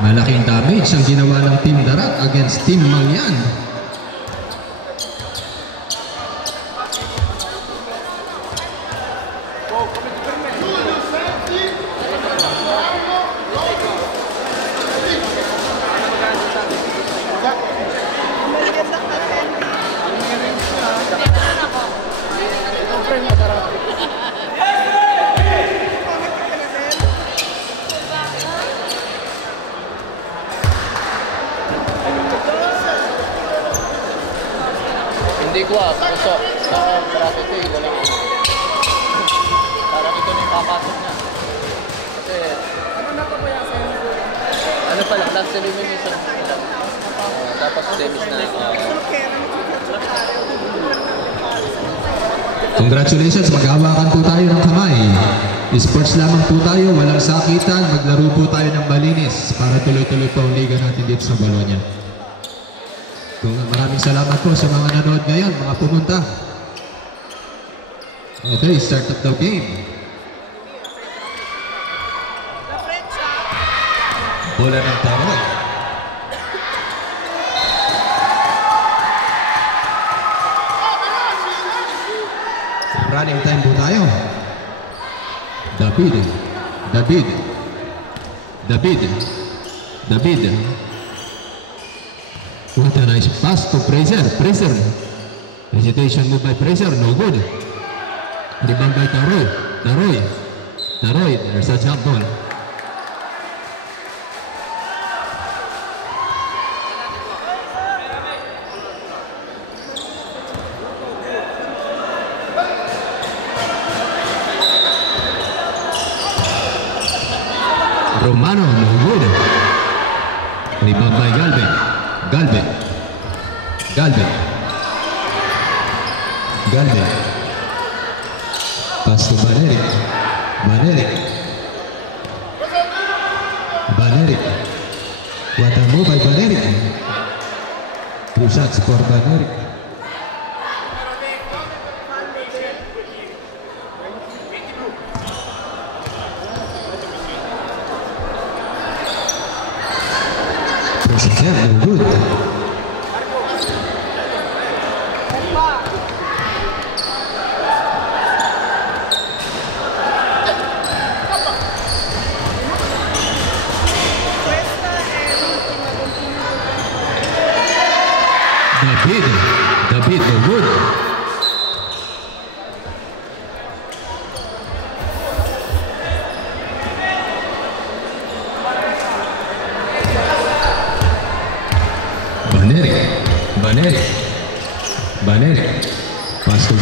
Malaking damage ang ginawa ng Team Darat against Team Mangyan. Hindi ko puso sa bracket ko walang parang ito na yung papasok niya kasi ano pala last elimination tapos semis na Congratulations, maghahawakan po tayo ng kamay. Sports lamang po tayo, walang sakitan, maglaro po tayo ng malinis para tuloy-tuloy po ang liga natin dito sa Balonia. Maraming salamat po sa mga nanood ngayon, mga pumunta. Okay, start up the game. Bola ng Taro. Running time po tayo. David. What a nice pass to Fraser. Hesitation move by Fraser, no good. Rebound by Taroy. There's a jump ball. Romano, no good. Rebound by Galvin. Pass to Baneric. What a move by Baneric. 2 shots for Baneric. No good. David, no good. Baneric. Pass to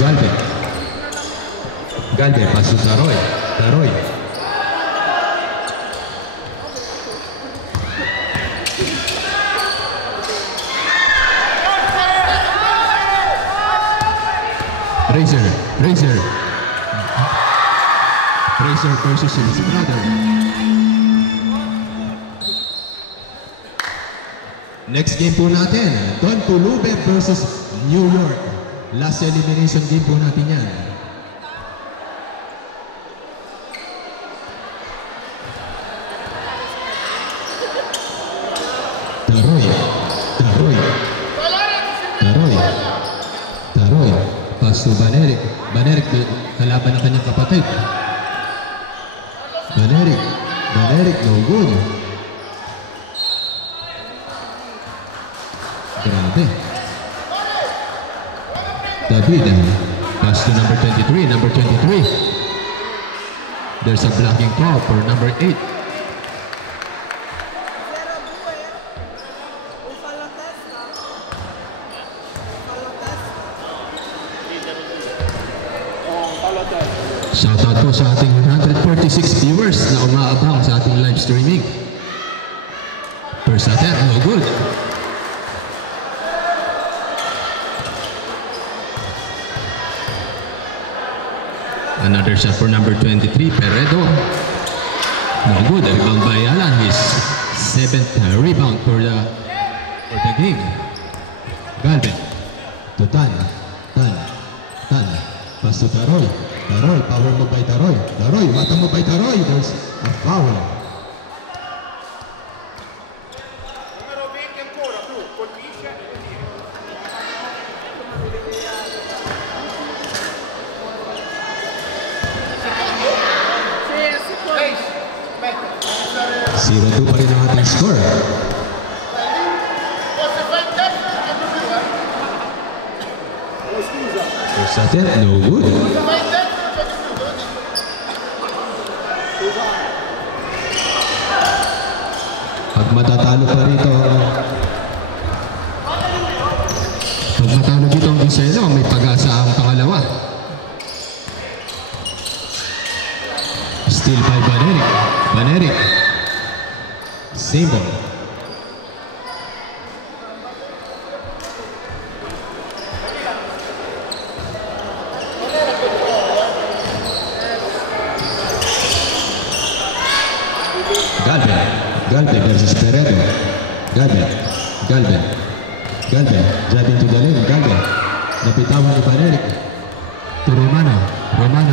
Galvin, pass to Taroy. Fraser versus his brother. Next game po natin, Don Pulube versus New York. Last elimination game po natin yan. Taroy. Pass to Baneric. Kalaban ng kanyang kapatid. Baneric, no good. Grabe. David, pass to number 23. There's a blocking call for number 8. Shoutout po sa ating 146 viewers na umaabang sa ating live streaming. First attempt, no good. Another shot for number 23, Peredo. No good. Rebound by Alan. His 7th rebound for the game. Galvin to Tan. Pass to Taroy. Power move by Taroy. Mata move by Taroy. There's a foul. 0-2 pa rin ang ating score. First attempt, no good. Pag matatalo pa rito, ang Giselo, may pag-asa ang pangalawa. Still by Baneric. Same ball. Galvin versus Peredo. Galvin. Driving to the lane. Galvin. Napitawan ni Baneric. To Romano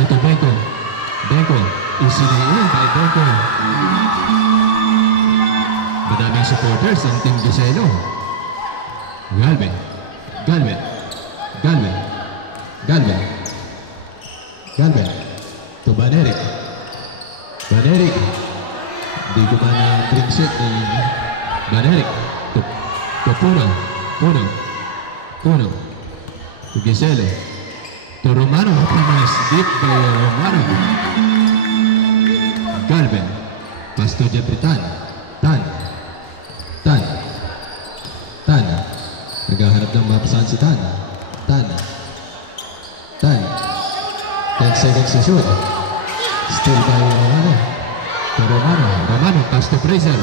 to Benko. Isinayin by Benko. Madaming supporters ang Team Giselo. Galvin. To Baneric. Di ko pa na drink shot ni Baneric. To Puno. To Giselo. To Romano. Happiness deep by Romano. Galvin. Pass to Jeffrey Tan. Naghahanap ng mapasahan si Tan. 10 seconds to shoot. Still by Romano. To Romano. Pass to Fraser.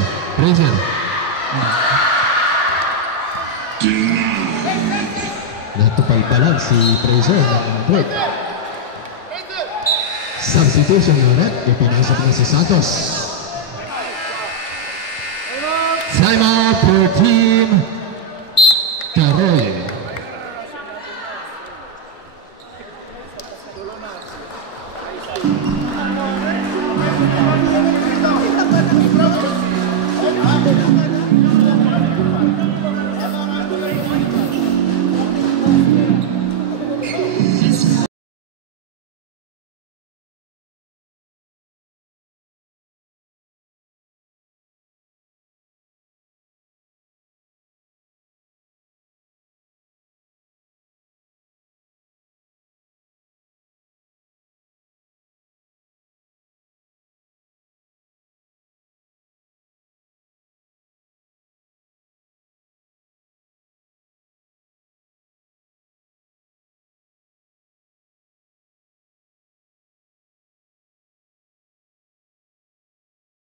Natupalpalan si Fraser ng break. Substitution ulit. Ipinasok na si Santos. Time out for Team Taroy.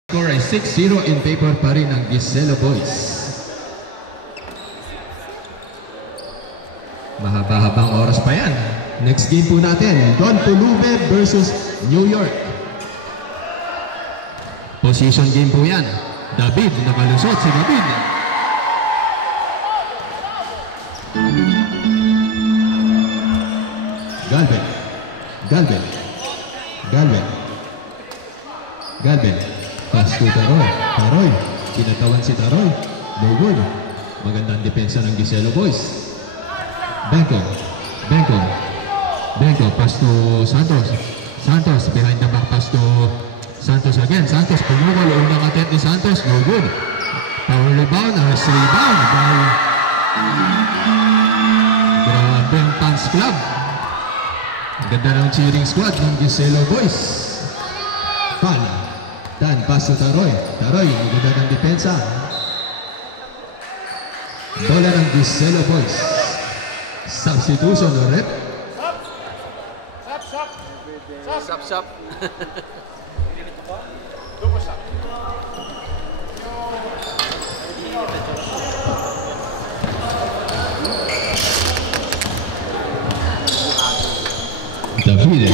Score ay 6-0 in favor pa rin ng Giselo Boys. Mahaba-habang oras pa yan. Next game po natin, Don Pulube versus New York. Position game po yan. David, nakalusot si David. Galvin. Pass to Taroy. Pinatawan si Taroy. No good. Magandang depensa ng Giselo Boys. Benko. Pass to Santos. Behind the back pass to Santos again. Santos pumukol. Unang attempt ni Santos. No good. Power rebound. Rebound by grabe ang Fans Club. Ganda ng cheering squad ng Giselo Boys. Dan, pass to Taroy, maganda ng depensa. Bola ng Giselo Boys. Substitution ulit. Shop. David.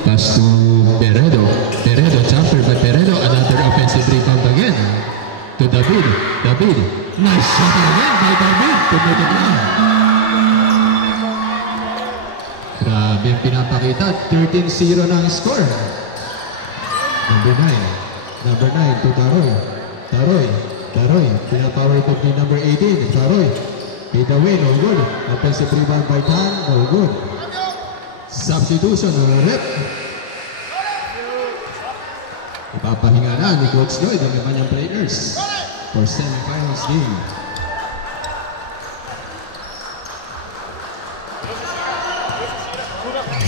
Pass to Peredo, jumper by Peredo, another offensive rebound again. To David. Nice shot again by David. Tumutok na. Grabe yung pinapakita. 13-0 na ang score. Number 9 to Taroy. Pinapower pop ni number 18. Taroy. Hit away, no good. Offensive rebound by Tan, no good. Substitution ulit. Papahinga na ni Coach Lloyd ang kanyang players for semifinals game.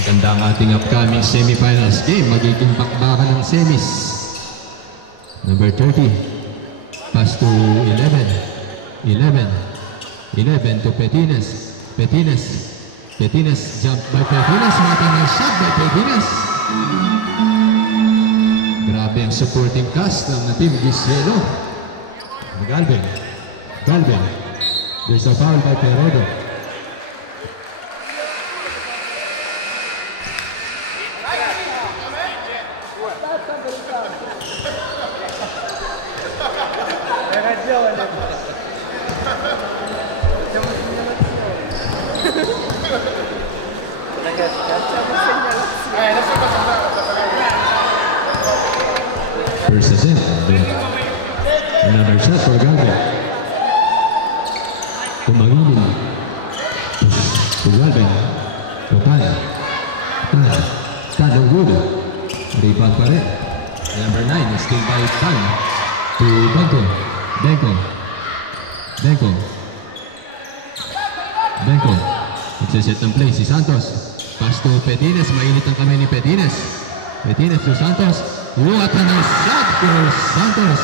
Maganda ang ating upcoming semifinals game. Magiging bakbakan ng semis. Number 30. Pass to 11. 11 to Petinas. Petinas jump by Petinas. Matang shot by Petinas. Grabe ang supporting cast ng Team Giselo. Galvin. There's a foul by Peredo. First attempt. Another shot for Galvin. Kumangilin. To Galvin. To Tan ang good. Rebound pa rin. Number 9 is still by Tan. To Benko. Nagsiset ng play si Santos. Pass to Petinas. Mainit ang kamay ni Petinas. Petinas to Santos. What a nice shot for Santos.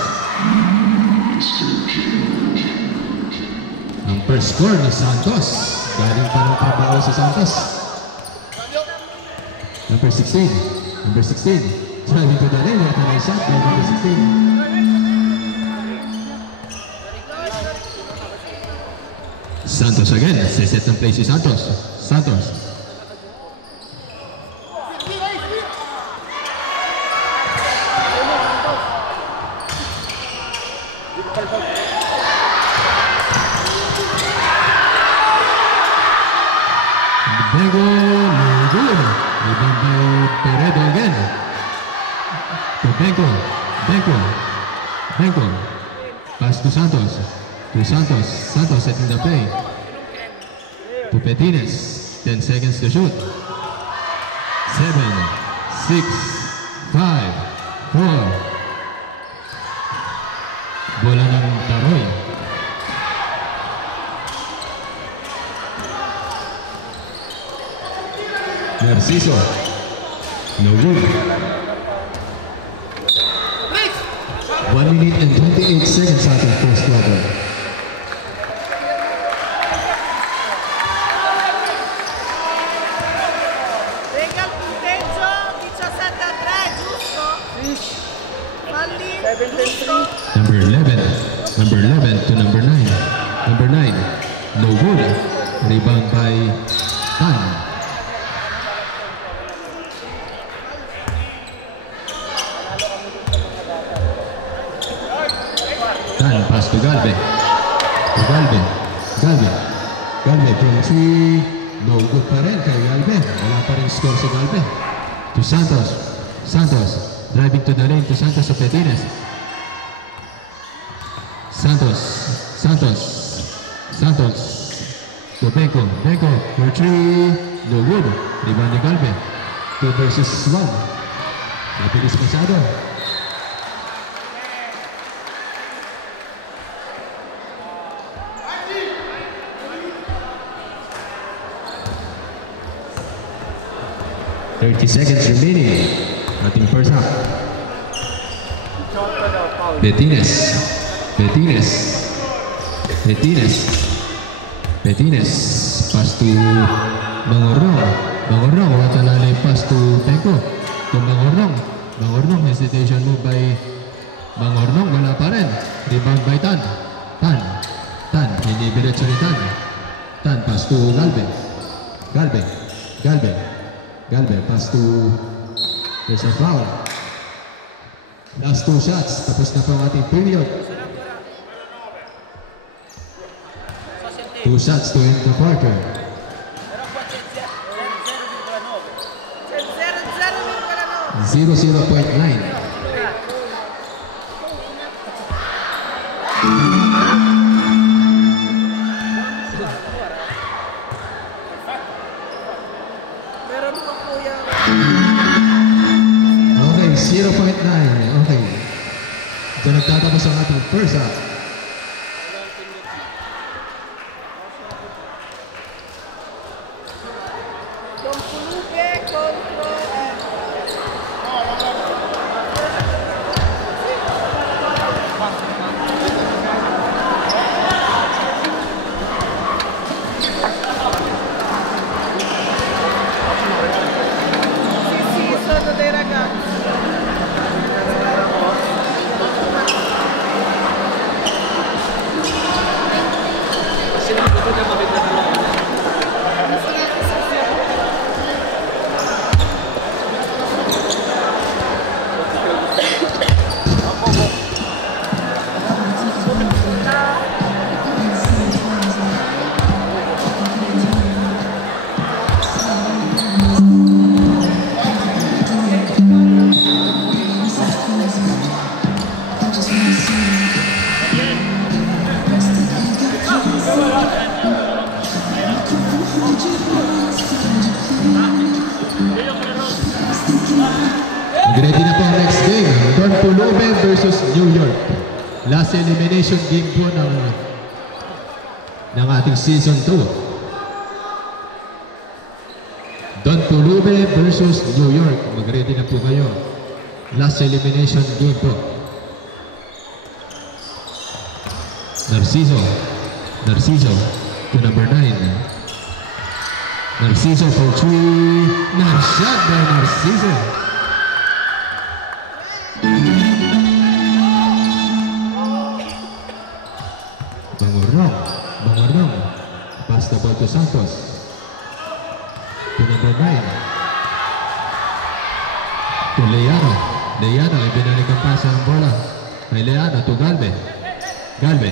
Ang first score ni Santos. Galing pa ng trabaho si Santos. Number 16. Driving to the lane. What a nice shot by number 16. Santos again. Set ng play si Santos. Bengo Lugul. Rebound by Peredo again. To Benko. Pass to Santos. Santos setting the play. To Petinas. 10 seconds to shoot. 7, 6, 5, 4. Bola ng Taroy. Narciso. No good. 1 minute and 28 seconds out of first quarter. Venga il punteggio 17-3, giusto? Number 11 to number 9. Number 9, no good. Rebound by Tan. Pass to Galvin. Galvin from 3. No good pa rin kay Galvin. Wala pa rin score si Galvin. To Santos. Driving to the lane to Santos of Petinas. Santos. To Benko for 3. No good. Rebound ni Galvin. 2 versus 1. Mabilis masyado. $30 seconds remaining. Ating first half. Petinas. Pass to Bangorong. Watalala pass to Benko. To Bangorong. Hesitation move by Bangorong. Wala pa rin. Rebound by Tan. Hindi diretso ni Tan. Pass to Galvin, pass to... There's a foul. Last 2 shots. Tapos na po ang ating period. 2 shots to end the quarter. C'è 0,0,9. 0.9. Okay, 0.9. Okay. nagtatapos ang ating first half. Don Pulube contro sì, sono dei ragazzi. Ready na po ang next game. Don Pulube versus New York. Last elimination game po ng ating season 2. Don Pulube versus New York. Mag-ready na po kayo. Last elimination game po. Narciso to number 9. Narciso for 3. Nashot by Narciso. Bangorong. Pass the ball to Santos. To number 9. To Leano. Ibinalik ang pasa ng bola. Kay Leano to Galve. Galve.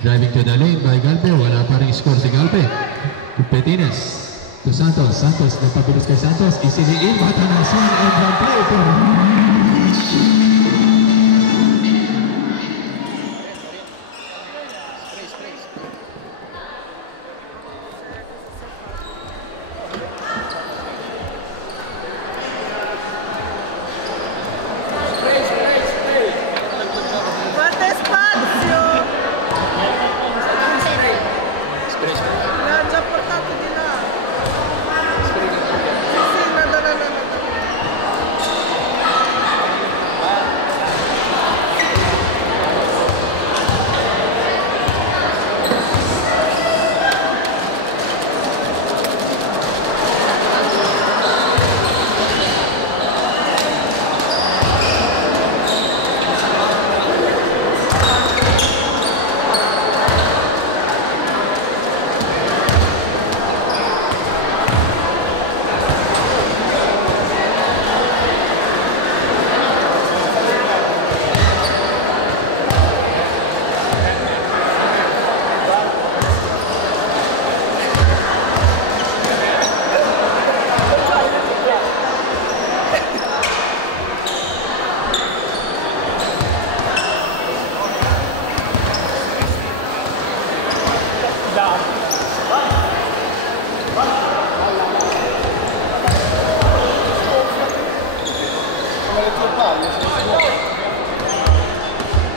Driving to the lane by Galve. Wala pa rin score si Galve. To Petines. To Santos. Santos nagpabilis kay Santos. Isiniin. Matanasan and one play for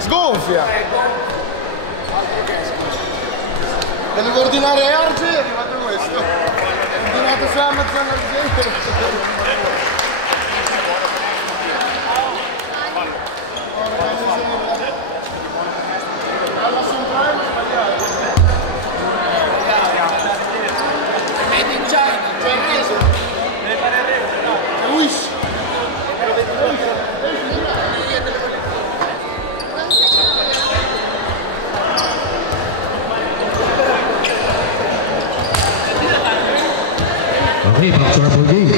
Sgonfia! Dall'ordinaria Arce è arrivato questo. È tornato su Amazon al gente. Okay, back to our full game.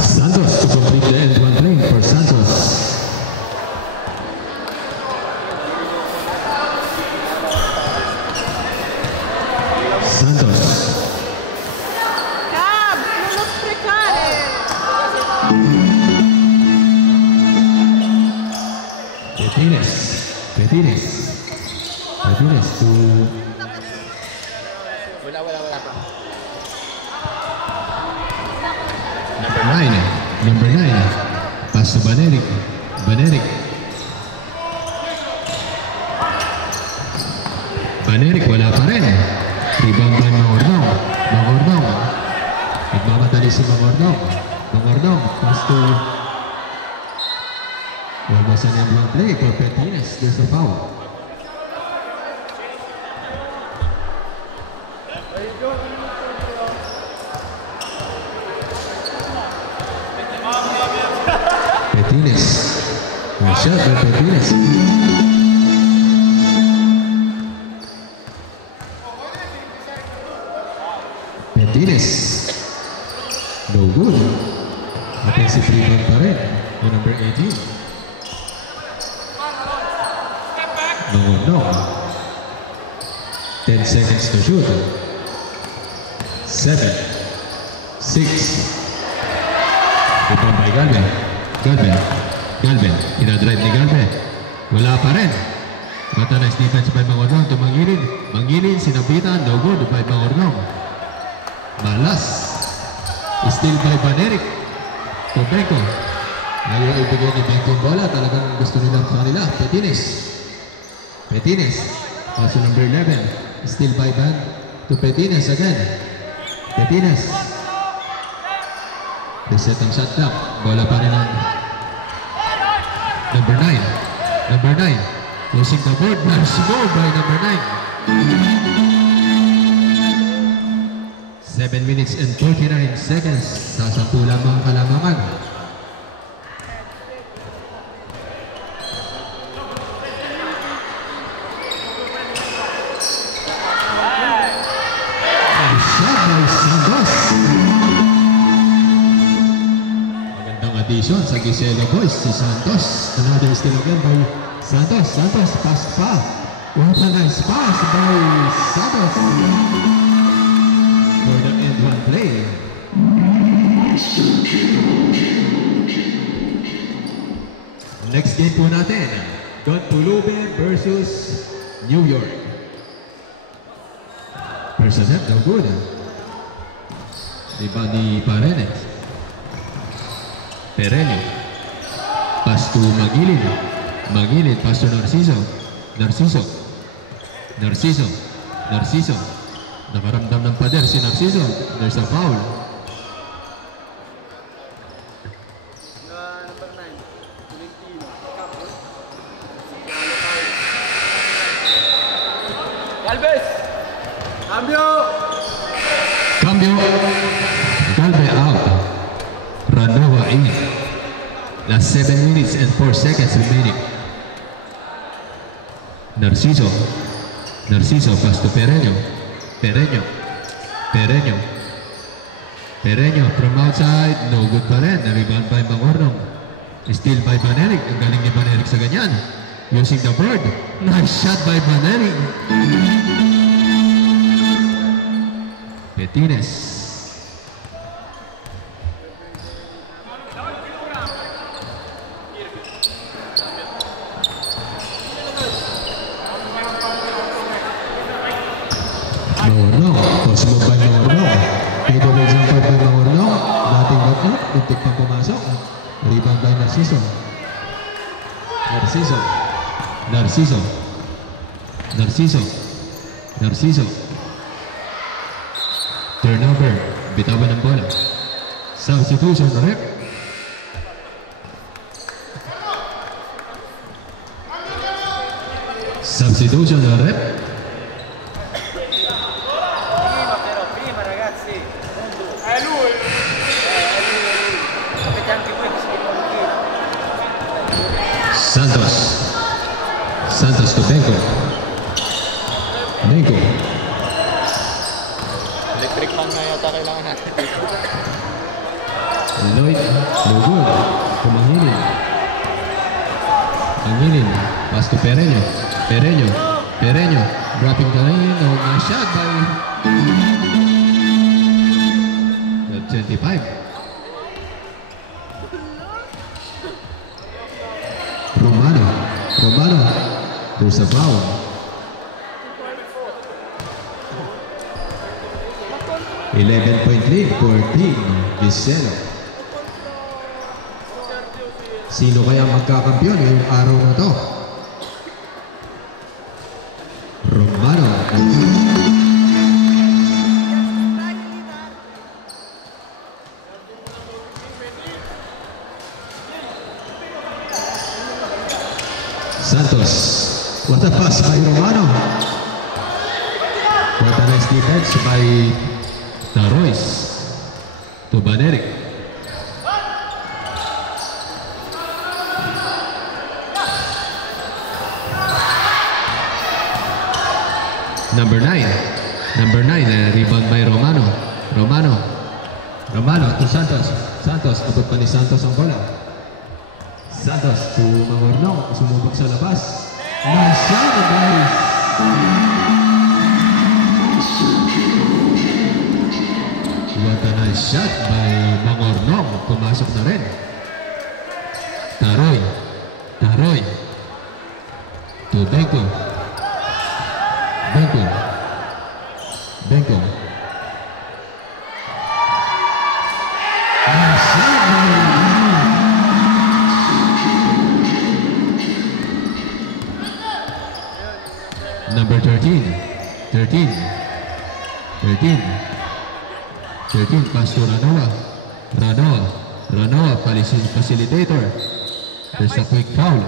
Santos to complete the end one plane for Santos. Cab, non sprecare! Petines to Wala pa. Number 9. Pass to Baneric. Baneric, wala pa rin. Rebound by Mangordong. Nagmamadali si Mangordong. Pass to... was an end play for Petines. There's a foul. Petines. Good shot by Petines. No good. Offensive rebound pa rin. Yung number 18. No. 10 seconds to shoot. 7, 6. Rebound by Galvin. Inadrive ni Galvin. Wala pa rin. But a nice defense by Mangordong to Mangilin, sinabitan, no good by Mangordong. Malas. Still by Baneric. To Benko. Ayaw ibigay ni Benko bola. Talagang gusto nilang sa kanila. Petines. Also number 11. Still by Ban. To Petines again. Reset ang shot clock. Bola pa rin ang number 9. Using the board. Nice goal by number 9. 7 minutes and 49 seconds. Sasampulan mga kalamangan. Addition sa Gisela Boys, si Santos. Another steal again by Santos. Pass pa. What a nice pass by Santos. For the end one play. Next game po natin, Don Pulube versus New York. First attempt, no good. Diba ni Paredes? Perenio. Pass to Magilin. Pass to Narciso. Nakaramdam ng pader si Narciso. There's a foul. Number 9. Galvez! Cambio! Galve out. Ranova in. Last 7 minutes and 4 seconds remaining. Narciso. Pass to Perenio from outside. No good pa rin. Rebound by Mangordong. Still by Baneric. Ang galing ni Baneric sa ganyan. Using the board. Nice shot by Baneric. Petines. Mangordong. Post move by Mangordong. Pedro example by Mangordong. Dating back up. Muntik pang pumasok. Rebound by Narciso. Turnover. Bitawan ng bola. Substitution rep. Prima ragazzi. È lui. Sapete anche voi che si Santos to Benko. Electric fan na yata kailangan natin. Lloyd, no good. Mangilin. Pass to Perenio. Dropping the lane. No, nice shot by 25. Romano. There's a foul. $11.3 for Team Gisela. Sino kaya magkakampiyon ngayong araw na to? Romano. Santos. What a pass by Romano. What a nice defense by Tarois to Baneric. Number 9, rebound by Romano. Romano to Santos. Santos, abot pa ni Santos ang bola. Santos to Mangornong, sumubok sa labas. Nice shot, guys! What a nice shot by Mangornong. Pumasok na rin. Taroy. To Benko. Nice shot by number 13, pass to Ranoa, facilitator. There's a quick foul.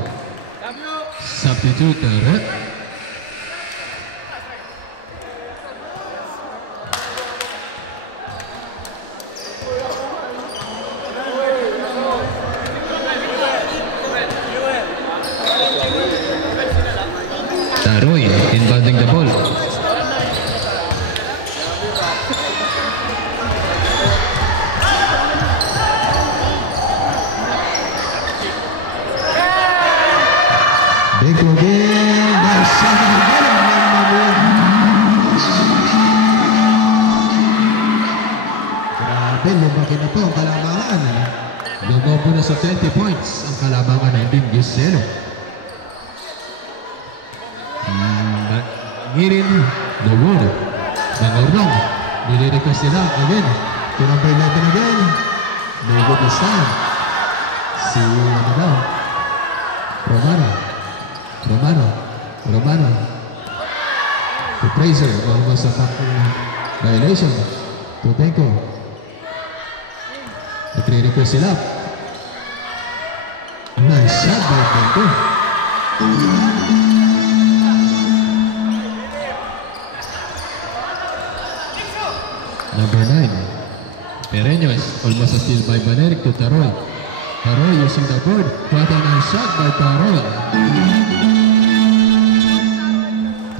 Substitute, Taroy inbounding the ball. Big again. Nice shot. Grabe, lumaki na po ang kalabangan. Lumobo na sa 20 points ang kalabangan ng Dingiseno. Ngirin, the wood. Mangornong. Nilirequest nila again. To number 11 again. No good this time. Si ano daw? Romano. To Fraser. Almost a violation. To Benko. Nagre-request sila. Nice shot by Benko. Number 9, Pereños, almost a steal by Baneric to Taroy. Taroy using the board. What a nice shot by Taroy.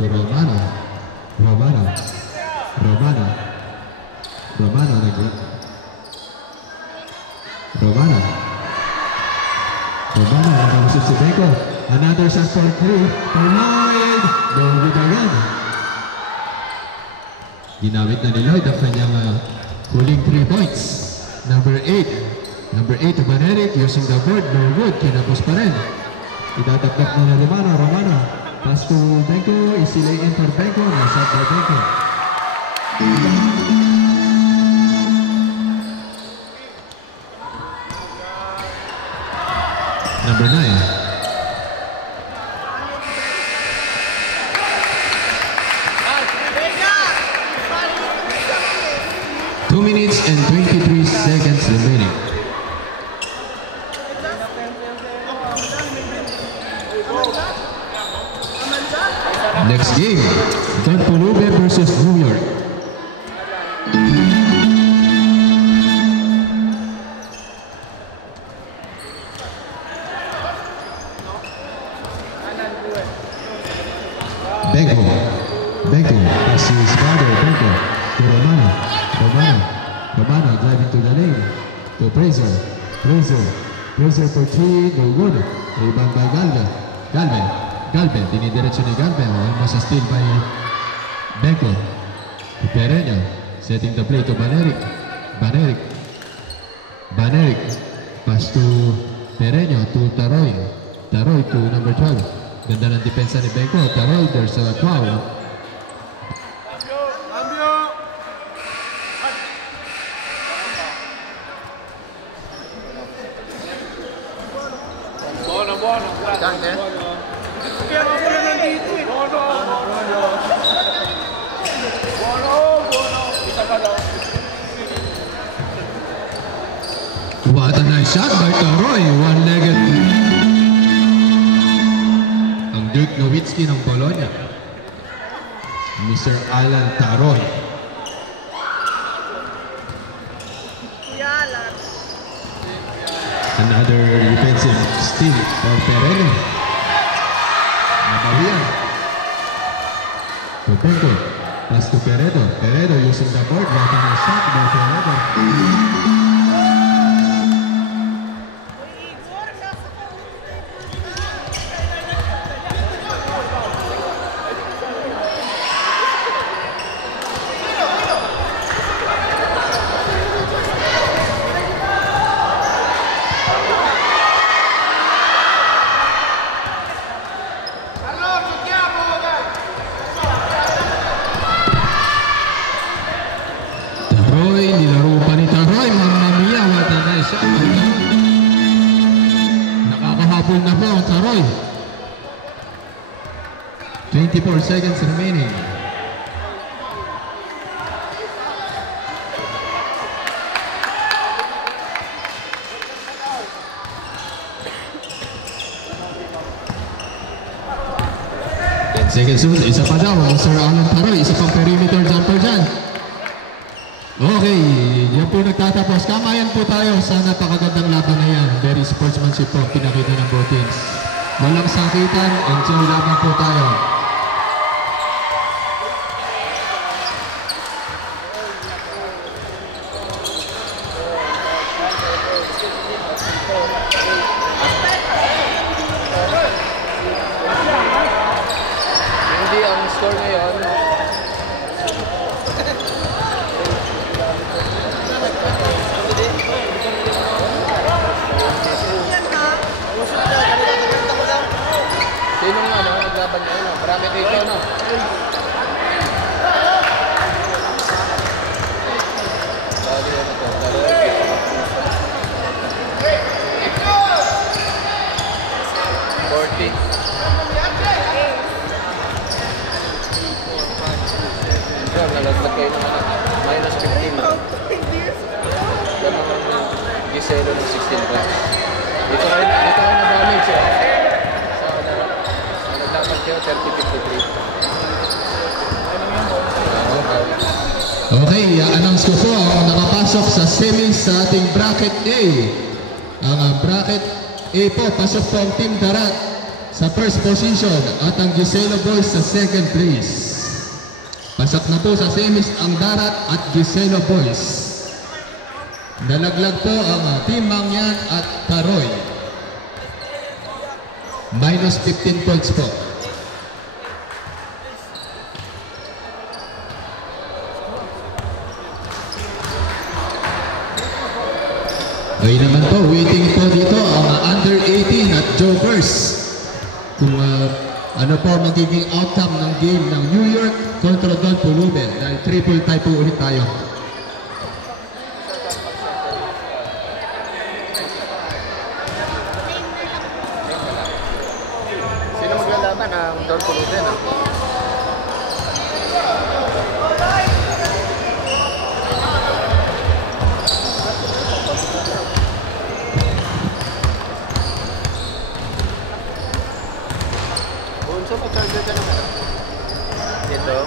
To Romano. Nakausap si Benko. Another shot for 3. Lloyd. No good again. Ginamit na ni Lloyd ang kanyang huling 3 points. Number 8 to Baneric using the board. No good. Kinapos pa rin. Itatapdak na Romano. Pass to Benko. Easy lay in for Benko. Nice shot by Benko. Number 9. Two minutes and 23 seconds remaining. Next game, Don Pulube versus New York. Benko, pass to his father, Benko, to Romano, driving to the lane, to Fraser for 3, no good, rebound by Galvin, dinidiretso ni Galvin, almost a steal by Benko, to Pereño, setting the play to Baneric, pass to Pereño, to Taroy to number 12. Ganda ng depensa ni Benko. Taroy, there's a foul. Dante? Kaya ako na nandito eh. Bono! Isa pa daw. What a nice shot by Taroy. One-legged. Ang Dirk Nowitzki ng Bologna. Mr. Alan Taroy. Kuyalan. Another defensive steal for Pereno. Nabawian. Poponko. Pass to Pereno. Pereno using the board. What a nice shot by Pereno. Taroy, nilaro pa ni Taroy. Mamma mia, what a nice shot. Nakakahabol na po ang Taroy. 24 seconds remaining. Seconds soon, isa pa daw ang Sir Alan Taroy, isa pang perimeter jumper dyan. Okay, yan po nagtatapos. Kamayan po tayo sa napakagandang laban na yan. Very sportsmanship po, pinakita ng both teams. Walang sakitan, enjoy laban po tayo. Hindi ang score ngayon. Sinong ano, naglaban niya yun? Marami dito, no? Bali, ano to? 40. Sure, nalaglag kayo ng minus 15. Ganun ang Giselo ng 16 points. Dito kayo na-damage, eh. Naglaban kayo, 30-53. Okay, announce ko po ang nakapasok sa semis sa ating bracket A. Ang bracket A po, pasok po ang Team Darat sa first position at ang Giselo Boys sa second place. Pasok na po sa semis ang Darat at Giselo Boys. Nalaglag po ang Team Mangyan at Taroy. Minus 15 points po. Ay naman po, waiting po dito ang under 18 at Jokers. Kung ano po magiging outcome ng game ng New York kontra Don Pulubel. Dahil triple tie po ulit tayo. Sino maglalaban ang Don Pulubel? So, mag-charger ka naman. Dito.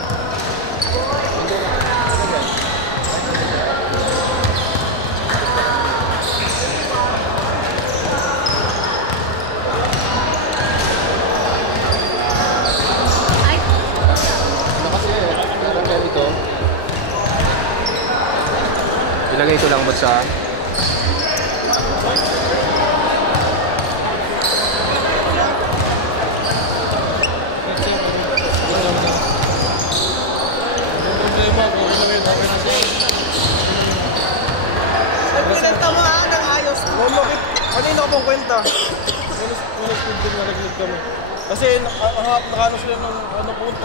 Ilagay ko lang ba sa Kwenta mo ng ayos. Kanina ko pong kwenta. Minus 15 na naglag kami. Kasi nakaano sila ng ano po.